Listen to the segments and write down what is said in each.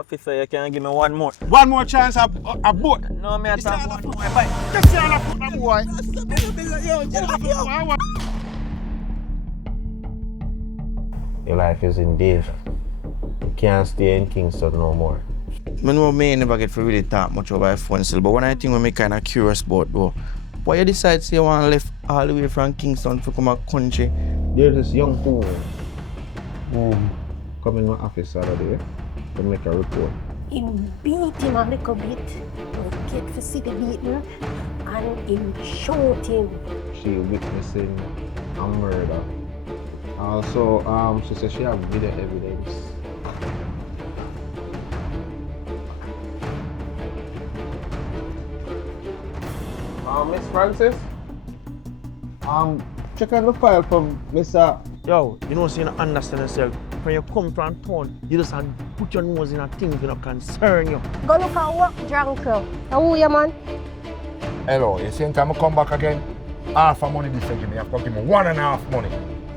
Officer, you can give me one more. One more chance a boat. No, me You say attack all one the more. You say all the foot, boy. Your life is in danger. You can't stay in Kingston no more. I know me never get to really talk much about phone still, but one of the things I'm kind of curious about though, why you decide say you want to left all the way from Kingston to come a country? There's this young fool come in my office the other day to make a report. Him beat him a little bit, get to see the beating, and him shoot him. She witnessing a murder. Also, she said she have video evidence. Miss Francis? Check out the file from Mr. Yo, you know, so you don't understand yourself. When you come from town, you just put your nose in a thing that don't concern you. Go look at work, drunk. How are you, man? Hello, you see time I come back again? Half of money this second, you have to give me 1.5 money.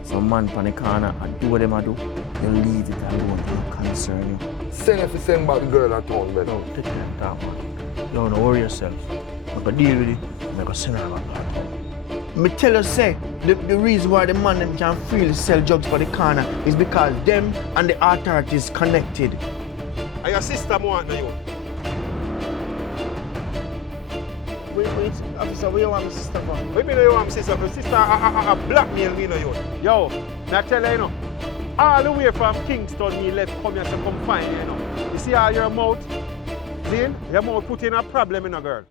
Some man pan the corner and do what them a do, you leave it alone, it don't concern you. Send if you send back the girl at town, better. Yo, take your time, man. You don't worry yourself. I'm gonna deal with it. I'm gonna send her back to town. Me tell you, say, the reason why the man them can freely sell drugs for the corner is because them and the authorities connected. And your sister want you. Wait, officer, where you want my sister from? What mean you want my sister? My sister a blackmail me, you. Yo, now tell you, you know, all the way from Kingston, me left come here to come find you, you know. You see how your mouth, Zane? Your mouth put in a problem in a girl.